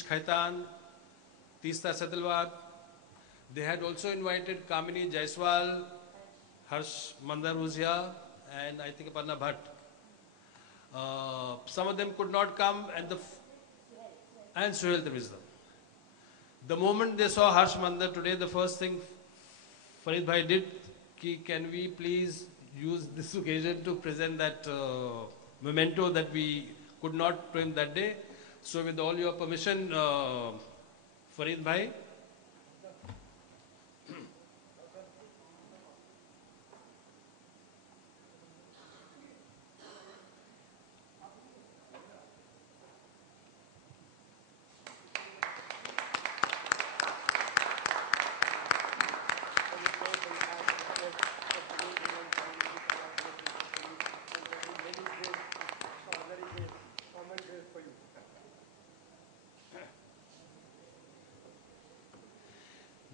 Khaitan, Tista Setalwad. They had also invited Kamini Jaiswal, Harsh Mandar was here, and I think Aparna Bhatt. Some of them could not come, and Suhail Tavizda. The moment they saw Harsh Mandar today, the first thing Farid Bhai did, can we please use this occasion to present that memento that we could not print that day. So with all your permission, Farid Bhai.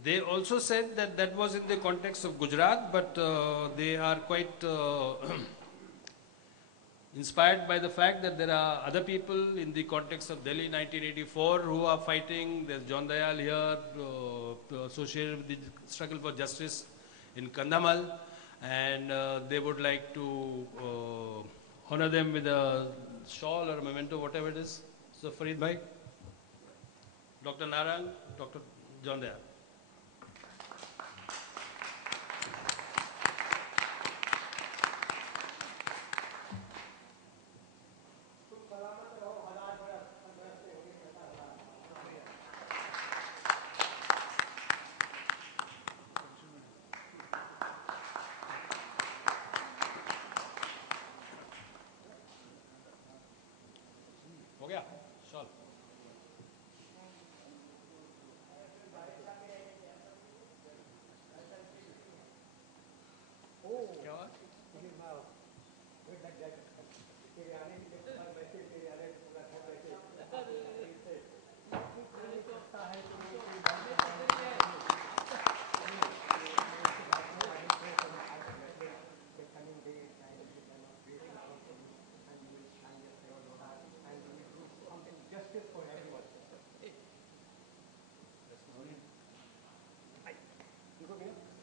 They also said that that was in the context of Gujarat, but they are quite inspired by the fact that there are other people in the context of Delhi 1984 who are fighting. There's John Dayal here, associated with the struggle for justice in Kandhamal, and they would like to honor them with a shawl or a memento, whatever it is. So Farid Bhai, Dr. Narang, Dr. John Dayal.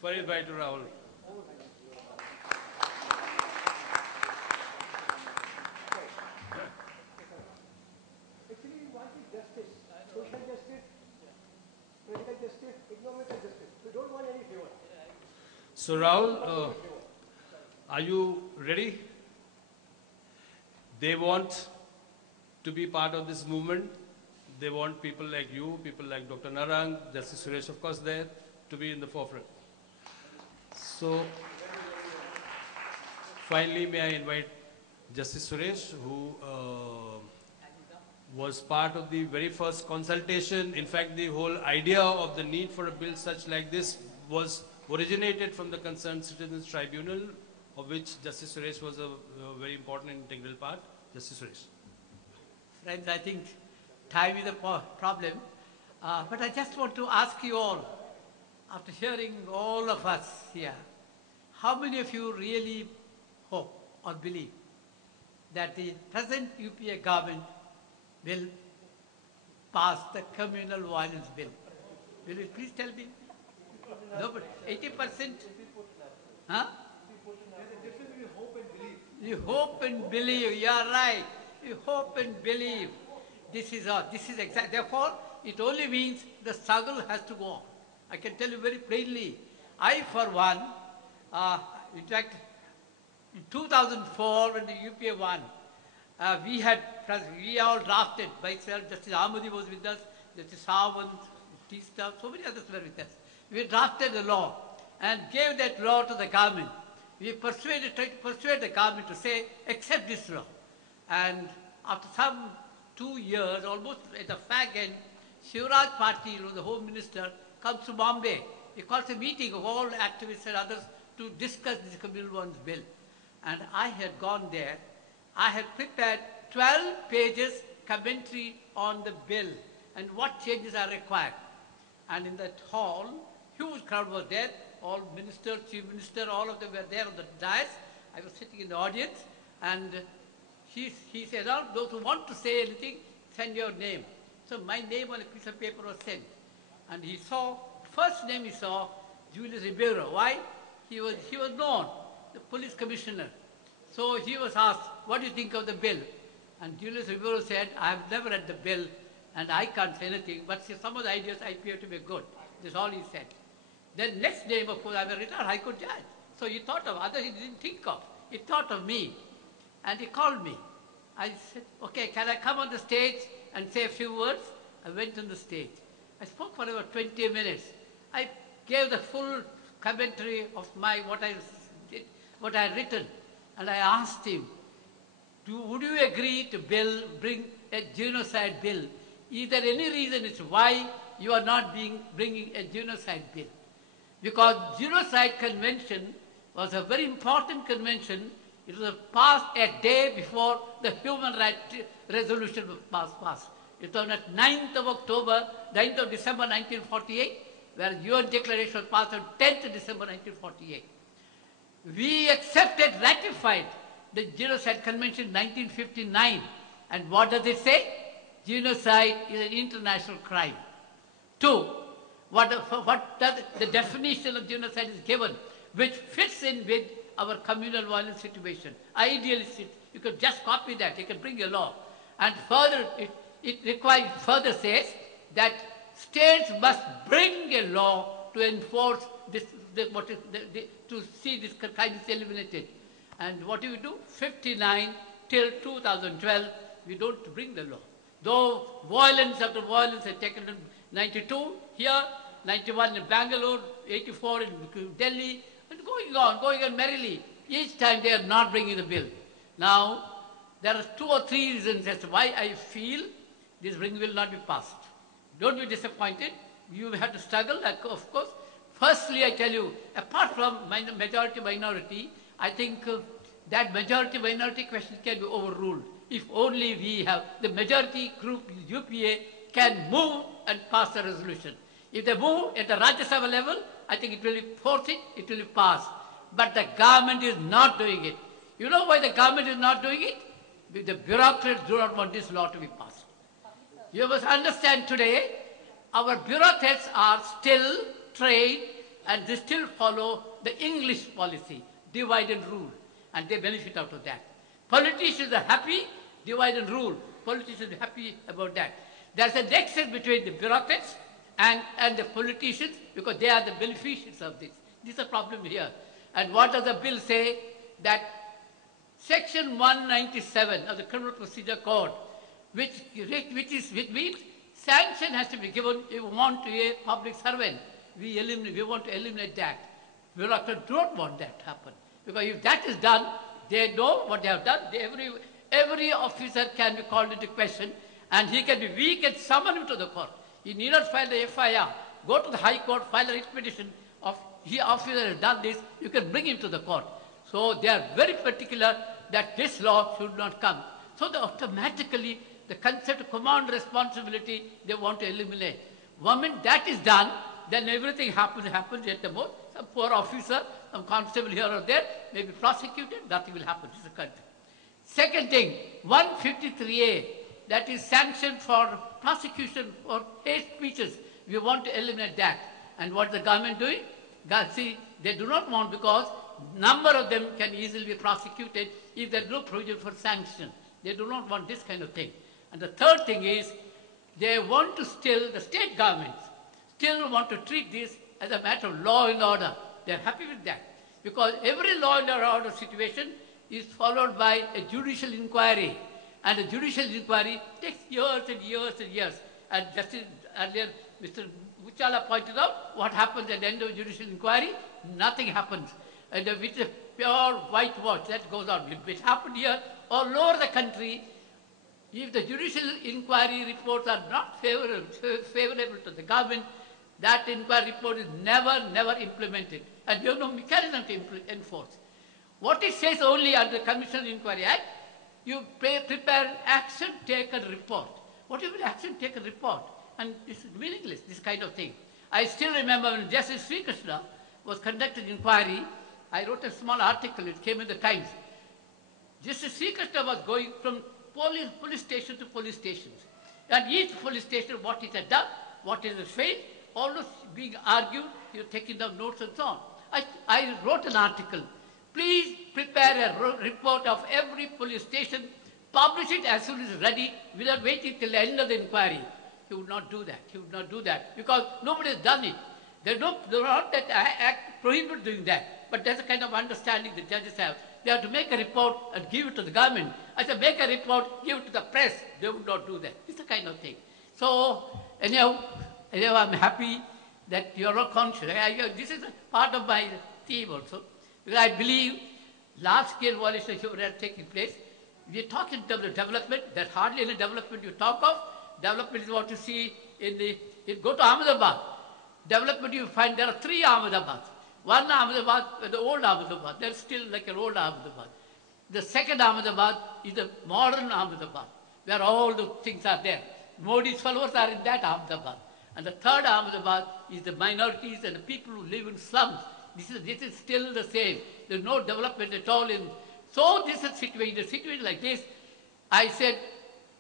Farid Bhai to Rahul. Actually, we want justice, social justice, political justice, economical justice. We don't want any favor. So Rahul, are you ready? They want to be part of this movement. They want people like you, people like Dr. Narang, Justice Suresh, of course, there to be in the forefront. So, finally, may I invite Justice Suresh, who was part of the very first consultation. In fact, the whole idea of the need for a bill such like this was originated from the Concerned Citizens Tribunal, of which Justice Suresh was a very important and integral part. Justice Suresh. Friends, I think time is a problem. But I just want to ask you all, after hearing all of us here, how many of you really hope or believe that the present UPA government will pass the communal violence bill? Will you please tell me? No, but 80%? Huh? You hope and believe. You are right. You hope and believe. This is exact. Therefore, it only means the struggle has to go on. I can tell you very plainly. I, for one, in fact, in 2004, when the UPA won, we all drafted, myself, Justice Ahmadi was with us, Justice Sawant, Tista, so many others were with us. We drafted a law and gave that law to the government. We tried to persuade the government to say, accept this law. And after some 2 years, almost at the fag end, Shivraj Patil, the Home Minister, comes to Mumbai. He calls a meeting of all activists and others to discuss this communal violence bill. And I had gone there. I had prepared 12 pages commentary on the bill and what changes are required. And in that hall, huge crowd was there. All ministers, chief minister, all of them were there on the dais. I was sitting in the audience, and he said, those who want to say anything, send your name. So my name on a piece of paper was sent. And he saw, first name he saw, Julius Ribeiro. Why? He was known, the police commissioner. So he was asked, what do you think of the bill? And Julius Ribeiro said, I have never read the bill and I can't say anything, but some of the ideas appear to be good. That's all he said. Then next name, of course, I'm a retired High Court judge. So he thought of others he didn't think of. He thought of me. And he called me. I said, okay, can I come on the stage and say a few words? I went on the stage. I spoke for about 20 minutes. I gave the full commentary of what I had written. And I asked him, would you agree to bring a genocide bill? Is there any reason as to why you are not bringing a genocide bill? Because Genocide Convention was a very important convention. It was passed a day before the Human Rights Resolution was passed. It was on 9th of December 1948, where UN Declaration was passed on 10th December 1948. We accepted, ratified the Genocide Convention in 1959. And what does it say? Genocide is an international crime. 2, what does the definition of genocide is given, which fits in with our communal violence situation. Ideally, you could just copy that. You can bring a law. And further, it further says that states must bring a law to enforce this, to see this crime is eliminated. And what do we do? 59 till 2012, we don't bring the law. Though violence after violence has taken in 92 here, 91 in Bangalore, 84 in Delhi, and going on merrily. Each time they are not bringing the bill. Now, there are 2 or 3 reasons as to why I feel this bill will not be passed. Don't be disappointed. You have to struggle, of course. Firstly, I tell you, apart from majority-minority, I think that majority-minority question can be overruled. If only we have the majority group, UPA, can move and pass the resolution. If they move at the Rajya Sabha level, I think it will be forced, it will be passed. But the government is not doing it. You know why the government is not doing it? Because the bureaucrats do not want this law to be passed. You must understand today, our bureaucrats are still trained and they still follow the English policy, divide and rule, and they benefit out of that. Politicians are happy, divide and rule. Politicians are happy about that. There's a nexus between the bureaucrats and the politicians because they are the beneficiaries of this. This is a problem here. And what does the bill say? That Section 197 of the Criminal Procedure Code, which means sanction has to be given if you want to be a public servant. We want to eliminate that. Bureaucrats don't want that to happen. Because if that is done, they know what they have done. Every officer can be called into question and we can summon him to the court. He need not file the FIR. Go to the High Court, file a writ petition of the officer has done this, you can bring him to the court. So they are very particular that this law should not come. So automatically the concept of command responsibility they want to eliminate. Moment that is done, then everything happens at the most. Some poor officer, some constable here or there may be prosecuted, nothing will happen. This is the country. Second thing, 153A, that is sanctioned for prosecution for hate speeches. We want to eliminate that. And what is the government doing? See, they do not want because number of them can easily be prosecuted if there is no provision for sanction. They do not want this kind of thing. And the third thing is, they want to the state governments still want to treat this as a matter of law and order. They are happy with that. Because every law and order situation is followed by a judicial inquiry. And a judicial inquiry takes years and years and years. And just earlier, Mr. Buchala pointed out what happens at the end of a judicial inquiry. Nothing happens. And with a pure whitewash that goes on. Which happened here all over the country. If the judicial inquiry reports are not favorable to the government, that inquiry report is never implemented. And you have no mechanism to enforce. What it says only under the Commission Inquiry Act, you prepare an action taken report. What do you mean action taken report? And it's meaningless, this kind of thing. I still remember when Justice Sri Krishna was conducting inquiry, I wrote a small article, it came in the Times. Justice Sri Krishna was going from police station to police stations. And each police station, what it had done, what it has failed, all those being argued, you're taking down notes and so on. I wrote an article. Please prepare a report of every police station, publish it as soon as it's ready, without waiting till the end of the inquiry. He would not do that. He would not do that because nobody has done it. There's not that act prohibit doing that, but that's the kind of understanding the judges have. They have to make a report and give it to the government. I said, make a report, give it to the press. They would not do that. It's the kind of thing. So, anyhow, I'm happy that you are not conscious. This is a part of my theme also. Because I believe large-scale violations are taking place. We talk in terms of development. There's hardly any development you talk of. Development is what you see go to Ahmedabad. Development you find there are 3 Ahmedabads. One Ahmedabad, the old Ahmedabad, there's still like an old Ahmedabad. The second Ahmedabad is the modern Ahmedabad, where all the things are there. Modi's followers are in that Ahmedabad. And the third Ahmedabad is the minorities and the people who live in slums. This is still the same. There's no development at all in. So this is a situation like this. I said,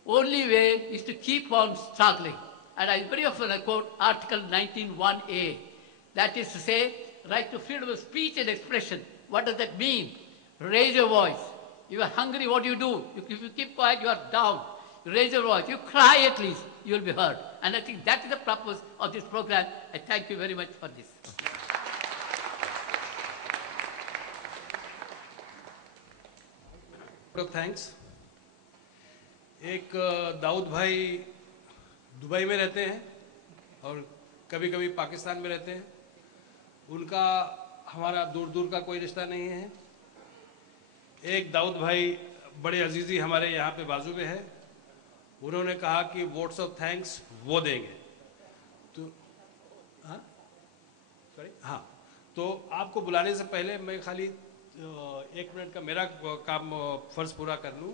only way is to keep on struggling. And I very often quote Article 19(1)(a). That is to say, right to freedom of speech and expression. What does that mean? Raise your voice. You are hungry, what do you do? If you keep quiet, you are down. You raise your voice. You cry at least, you will be heard. And I think that is the purpose of this program. I thank you very much for this. Thanks. एक दाऊद भाई Dubai में रहते हैं और कभी कभी पाकिस्तान में रहते हैं. उनका हमारा दूर दूर का कोई रिश्ता नहीं है. एक दाऊद भाई बड़े अजीजी हमारे यहाँ पे बाजू में है. उन्होंने कहा कि वोट्स ऑफ थैंक्स वो देंगे. तो हाँ, तो आपको बुलाने से पहले मैं खाली 1 मिनट का मेरा काम फर्ज पूरा कर लूँ.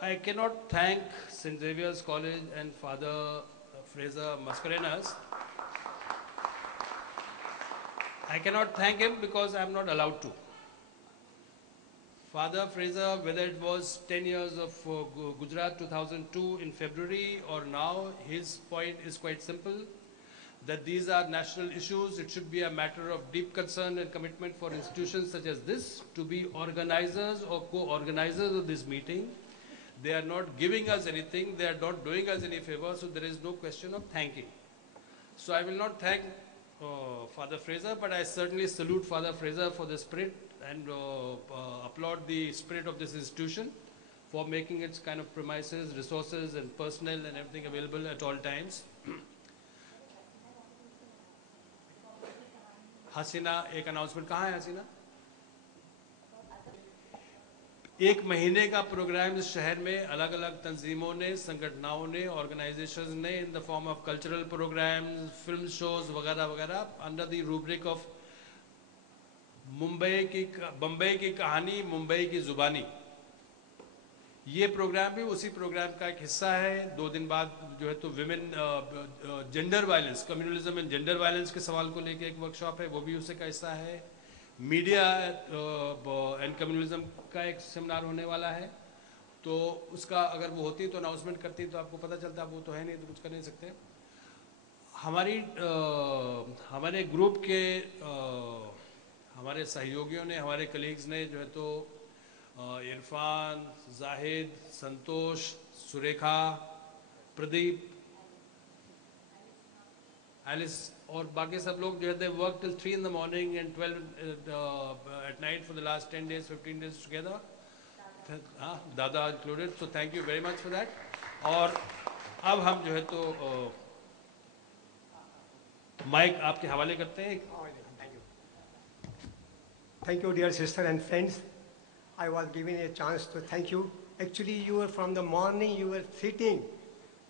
I cannot thank St. Xaviers College and Father Fraser Mascarenas. I cannot thank him because I am not allowed to. Father Fraser, whether it was 10 years of Gujarat 2002 in February or now, his point is quite simple, that these are national issues. It should be a matter of deep concern and commitment for institutions such as this to be organizers or co-organizers of this meeting. They are not giving us anything. They are not doing us any favor, so there is no question of thanking. So I will not thank Father Fraser, but I certainly salute Father Fraser for the spirit and applaud the spirit of this institution for making its kind of premises, resources and personnel and everything available at all times. हसीना एक announcement. कहाँ है हसीना? 1 महीने का programme इस शहर में अलग अलग तंजीमों ने, संगठनों ने, ऑर्गेनाइजेशंस ने in the form of cultural programmes, film shows वगैरह वगैरह under the rubric of Bombay की कहानी, मुंबई की जुबानी. ये प्रोग्राम भी उसी प्रोग्राम का एक हिस्सा है. 2 दिन बाद जो है तो women gender violence, communalism and gender violence के सवाल को लेकर एक वर्कशॉप है, वो भी उसी का हिस्सा है. मीडिया एंड कम्युनलिज्म का एक सेमिनार होने वाला है. तो उसका अगर वो होती तो अनाउंसमेंट करती तो आपको पता चलता. वो तो है नहीं तो कुछ कर नहीं सकते. हमारे ग्रुप के हमारे सहयोगियों ने, हमारे कलीग्स ने जो है तो इरफान, जाहिद, संतोष, सुरेखा, प्रदीप, एलिस और बाकी सब लोग जो है they worked till 3 in the morning and 12 at night for the last 10 days, 15 days together. दादा included. So thank you very much for that. और अब हम जो है तो माइक आपके हवाले करते हैं. Thank you, dear sister and friends. I was given a chance to thank you. Actually, you were from the morning, you were sitting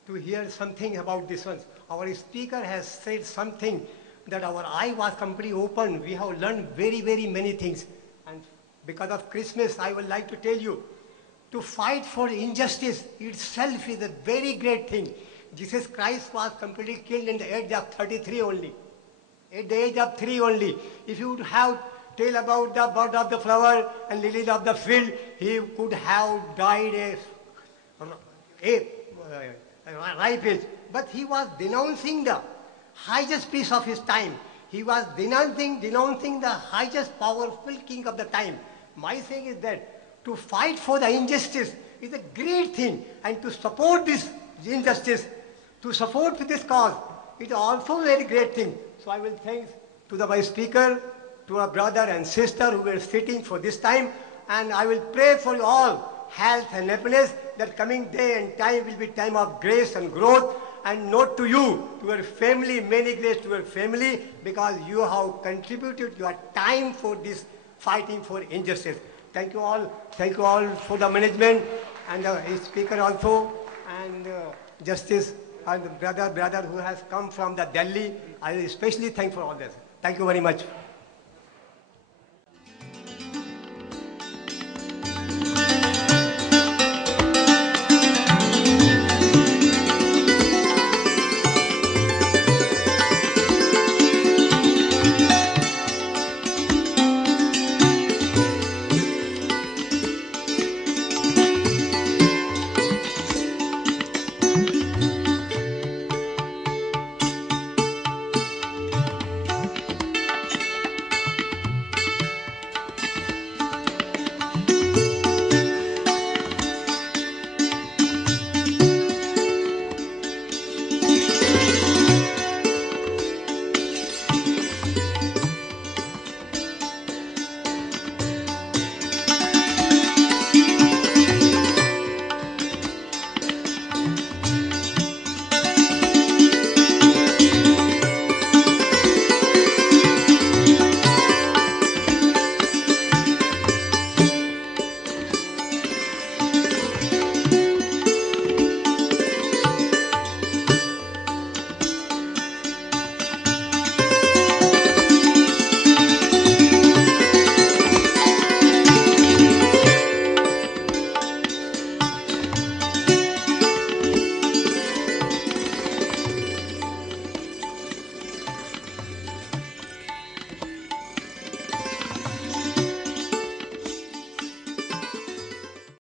to hear something about this one. Our speaker has said something that our eye was completely open. We have learned very, very many things. And because of Christmas, I would like to tell you, to fight for injustice itself is a very great thing. Jesus Christ was completely killed in the age of 33 only. At the age of 3 only. If you would have tell about the bird of the flower and lilies of the field, he could have died ripe age. But he was denouncing the highest priest of his time. He was denouncing the highest powerful king of the time. My saying is that to fight for the injustice is a great thing, and to support this injustice, to support this cause, is also a very great thing. So I will thank to my speaker, to our brother and sister who were sitting for this time, and I will pray for you all health and happiness, that coming day and time will be time of grace and growth, and note to you, to your family, many grace to your family, because you have contributed your time for this fighting for injustice. Thank you all for the management, and the speaker also, and Justice, and the brother who has come from the Delhi. I especially thank for all this. Thank you very much.